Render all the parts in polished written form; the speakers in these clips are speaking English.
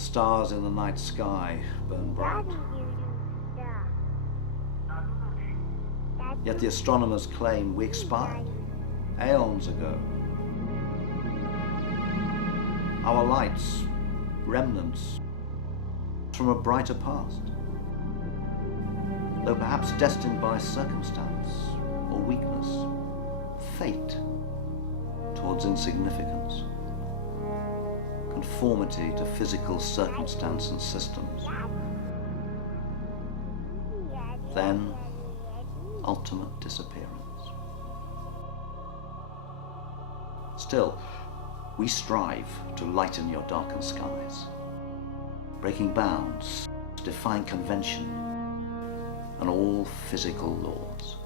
The stars in the night sky burn bright. Yet the astronomers claim we expired aeons ago. Our lights, remnants from a brighter past, though perhaps destined by circumstance or weakness, fate towards insignificance, conformity to physical circumstance and systems, then ultimate disappearance. Still, we strive to lighten your darkened skies, breaking bounds, defying convention and all physical laws.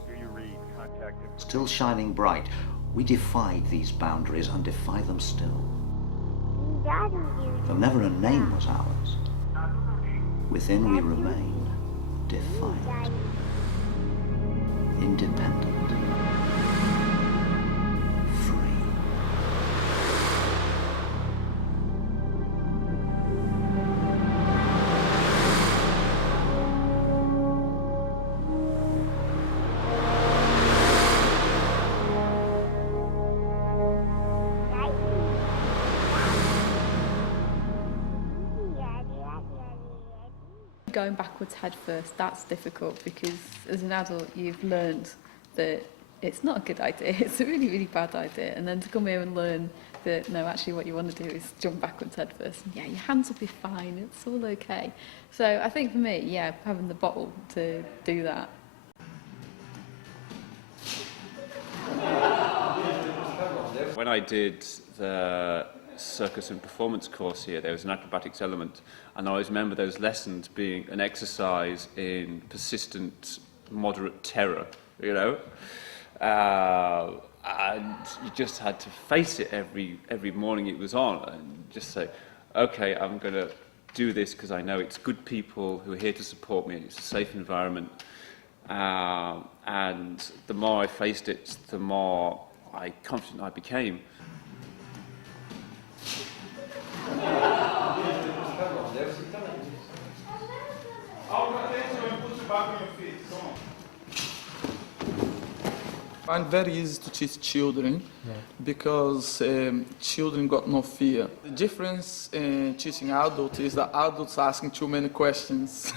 Still shining bright, we defied these boundaries and defy them still. Though never a name was ours, within we remain defiant, independent, free. Going backwards head first, that's difficult because as an adult you've learned that it's not a good idea, it's a really, really bad idea. And then to come here and learn that no, actually what you want to do is jump backwards head first. And yeah, your hands will be fine, it's all okay. So I think for me, yeah, having the bottle to do that. When I did the circus and performance course here, there was an acrobatics element, and I always remember those lessons being an exercise in persistent, moderate terror, you know, and you just had to face it every morning it was on, and just say, okay, I'm going to do this because I know it's good people who are here to support me, and it's a safe environment, and the more I faced it, the more confident I became. I find very easy to teach children because children got no fear. The difference in teaching adults is that adults are asking too many questions.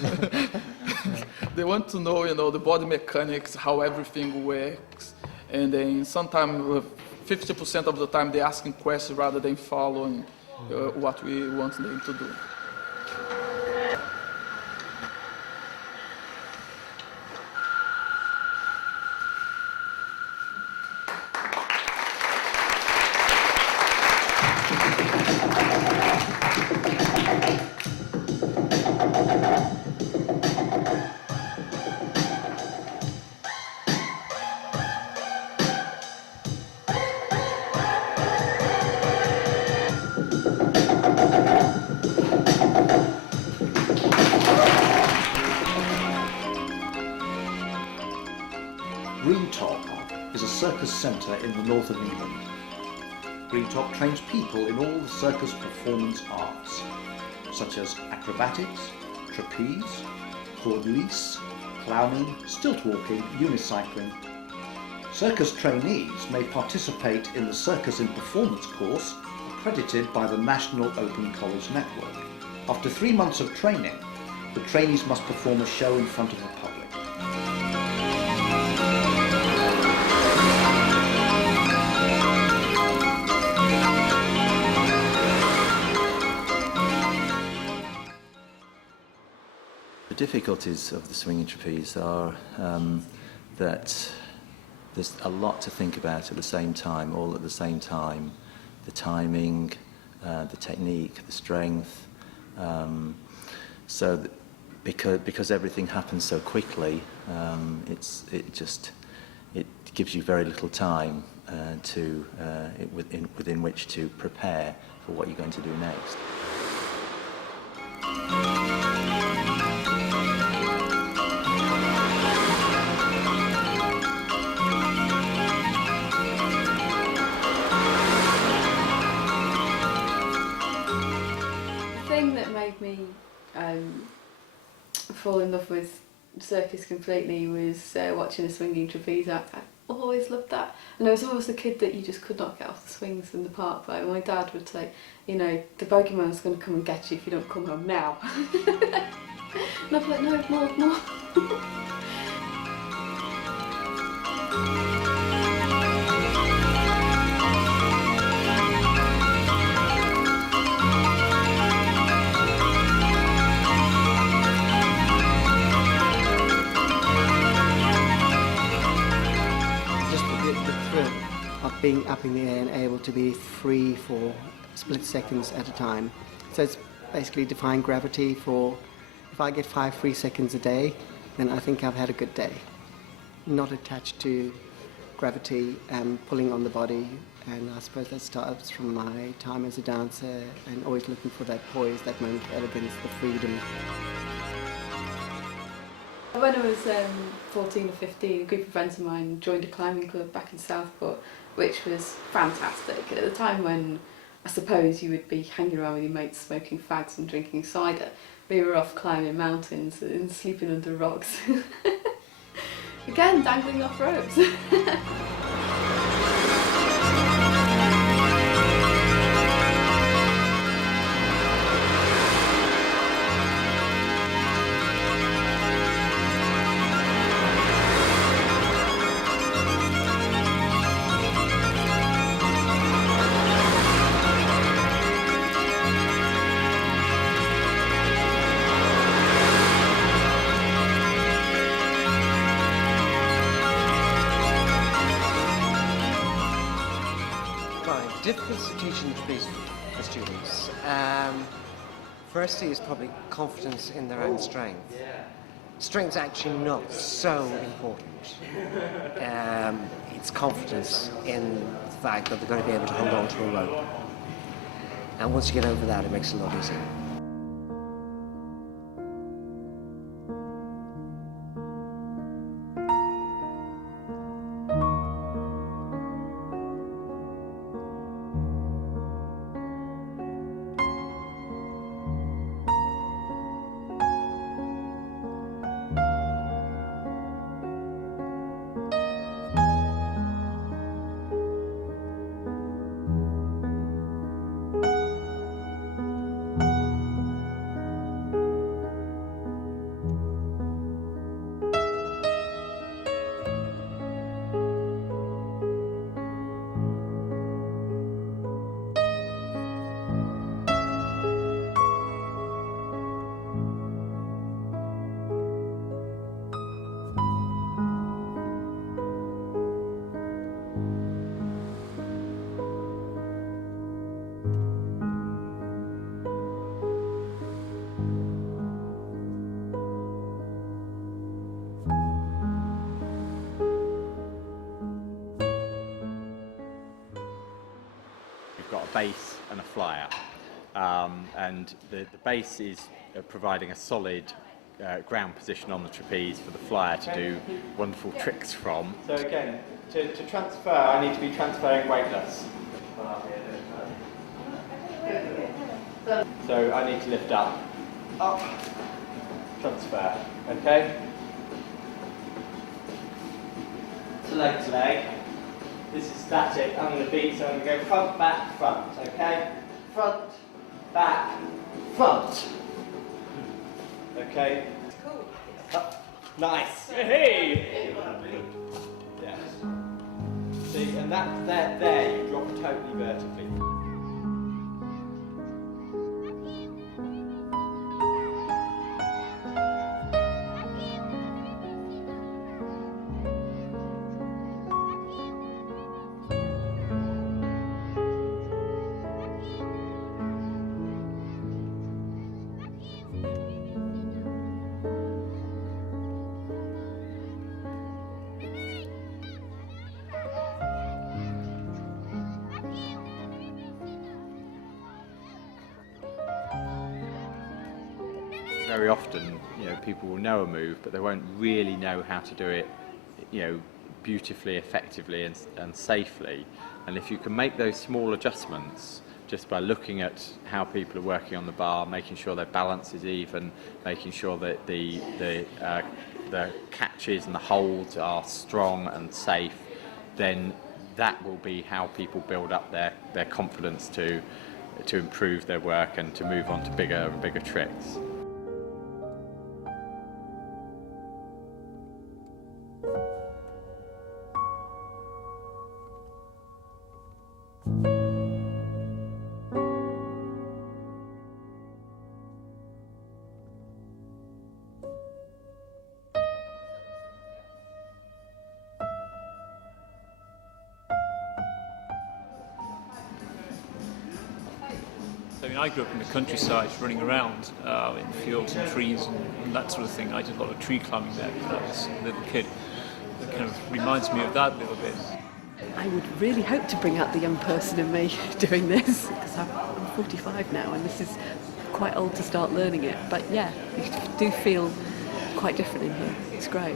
They want to know, the body mechanics, how everything works, and then sometimes 50% of the time they're asking questions rather than following what we want them to do. Greentop is a circus centre in the north of England. Greentop trains people in all the circus performance arts, such as acrobatics, trapeze, cordelice, clowning, stilt walking, unicycling. Circus trainees may participate in the Circus in Performance course accredited by the National Open College Network. After 3 months of training, the trainees must perform a show in front of the public. The difficulties of the swinging trapeze are that there's a lot to think about at the same time, all at the same time. The timing, the technique, the strength. Because everything happens so quickly, it gives you very little time within which to prepare for what you're going to do next. me fall in love with circus completely was watching a swinging trapeze act. I always loved that. And I was always a kid that you just could not get off the swings in the park. Like my dad would say, you know, the bogeyman's going to come and get you if you don't come home now. And I'd be like, no, more. Of being up in the air and able to be free for split seconds at a time. So it's basically defying gravity for, if I get 5 free seconds a day, then I think I've had a good day. Not attached to gravity and pulling on the body, and I suppose that starts from my time as a dancer and always looking for that poise, that moment of elegance, the freedom. When I was 14 or 15, a group of friends of mine joined a climbing club back in Southport, which was fantastic. At the time when I suppose you would be hanging around with your mates smoking fags and drinking cider, we were off climbing mountains and sleeping under rocks. Again, dangling off ropes. Difficulties of teaching trapeze for students. Firstly is probably confidence in their own strength. Strength's actually not so important. It's confidence in the fact that they're going to be able to hold on to a rope. And once you get over that, it makes it a lot easier. Got a base and a flyer, and the base is providing a solid ground position on the trapeze for the flyer to do wonderful tricks from. So again, to transfer, I need to be transferring weightless. So I need to lift up, transfer, okay? To leg. This is static. I'm going to beat, so I'm going to go front, back, front, okay? Front, back, front. Okay? Cool. Nice. Hey! Yes. See, and that there, you drop totally vertically. Very often, people will know a move, but they won't really know how to do it, beautifully, effectively, and safely. And if you can make those small adjustments, just by looking at how people are working on the bar, making sure their balance is even, making sure that the catches and the holds are strong and safe, then that will be how people build up their confidence to improve their work and to move on to bigger and bigger tricks. I mean, I grew up in the countryside, running around in fields and trees and that sort of thing. I did a lot of tree climbing there when I was a little kid. It kind of reminds me of that a little bit. I would really hope to bring out the young person in me doing this, because I'm 45 now and this is quite old to start learning it. But yeah, you do feel quite different in here. It's great.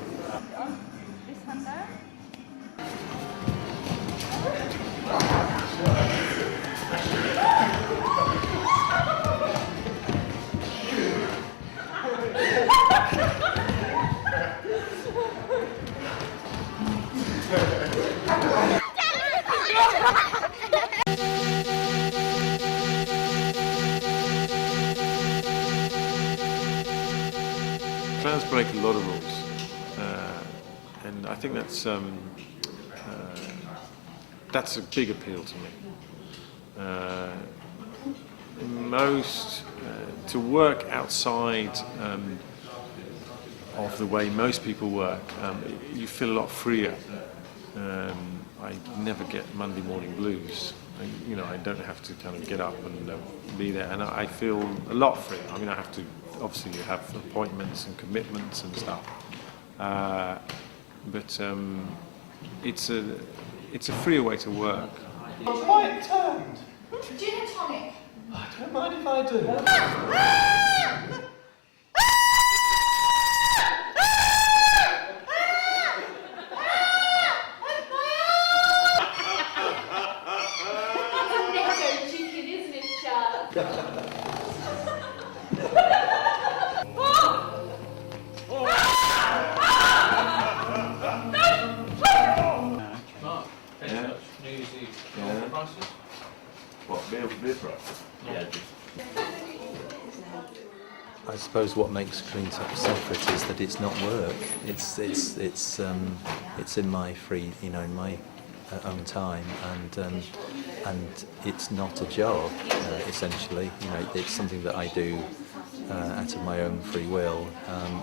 Clowns break a lot of rules, and I think that's a big appeal to me. To work outside of the way most people work, you feel a lot freer. I never get Monday morning blues. I don't have to kind of get up and be there, and I feel a lot freer. I mean, I have to. Obviously, you have appointments and commitments and stuff, but it's a freer way to work. I'm quite turned. Gin and tonic. I don't mind if I do. I suppose what makes Greentop separate is that it's not work. It's in my free, in my own time, and it's not a job. Essentially, it's something that I do out of my own free will,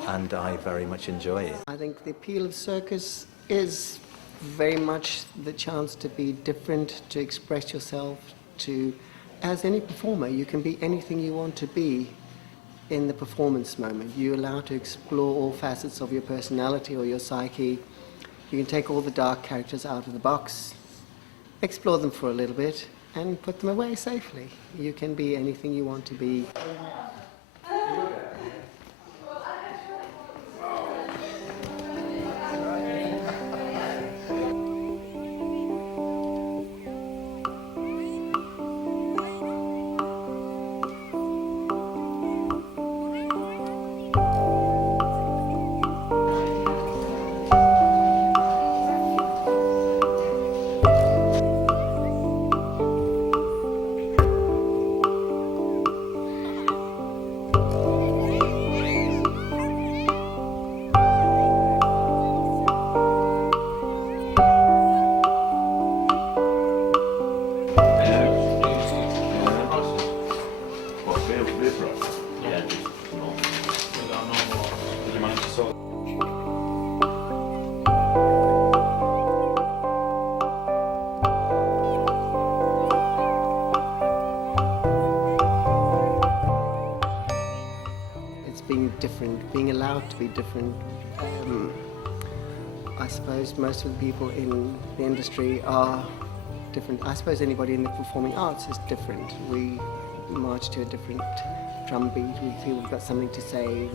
and I very much enjoy it. I think the appeal of circus is very much the chance to be different, to express yourself, as any performer, you can be anything you want to be in the performance moment. You're allowed to explore all facets of your personality or your psyche. You can take all the dark characters out of the box, explore them for a little bit, and put them away safely. You can be anything you want to be. Being different, being allowed to be different. I suppose most of the people in the industry are different. I suppose anybody in the performing arts is different. We march to a different drum beat. We feel we've got something to say.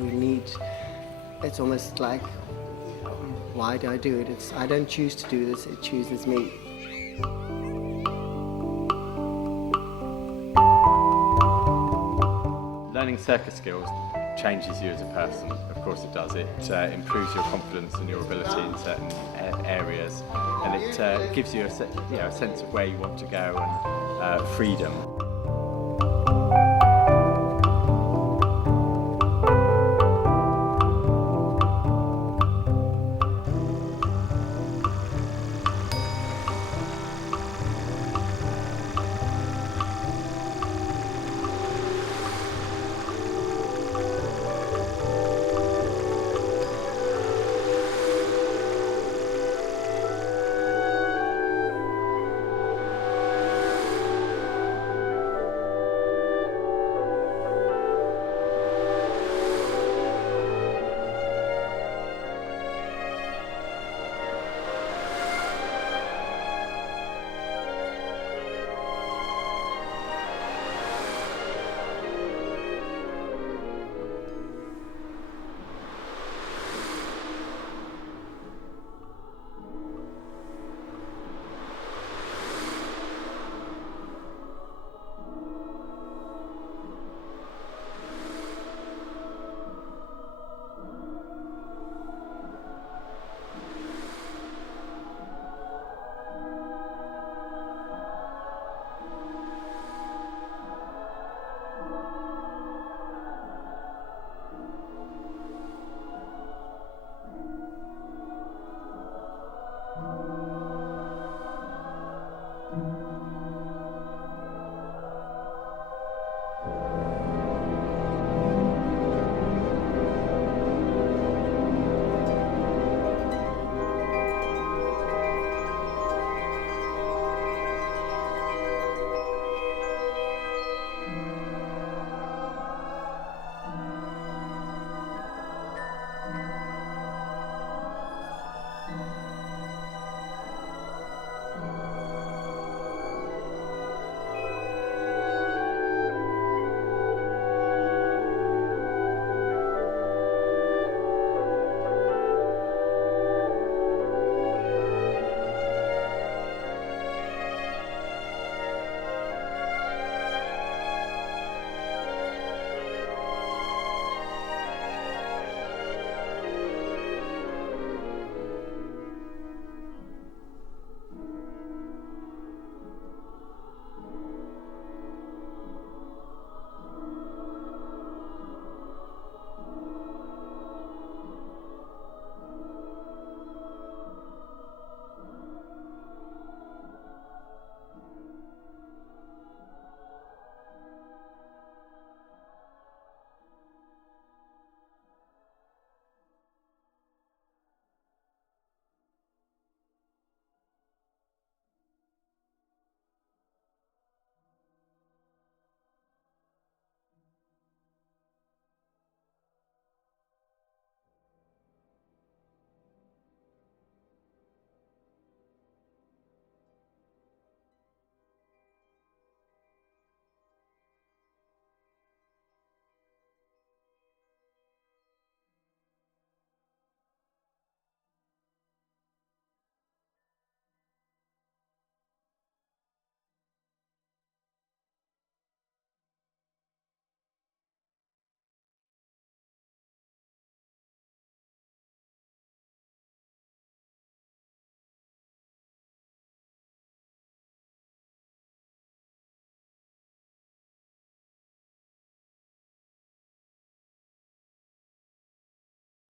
It's almost like, why do I do it? I don't choose to do this, it chooses me. Learning circus skills changes you as a person. Of course it does. It improves your confidence and your ability in certain areas, and it gives you a sense of where you want to go and freedom.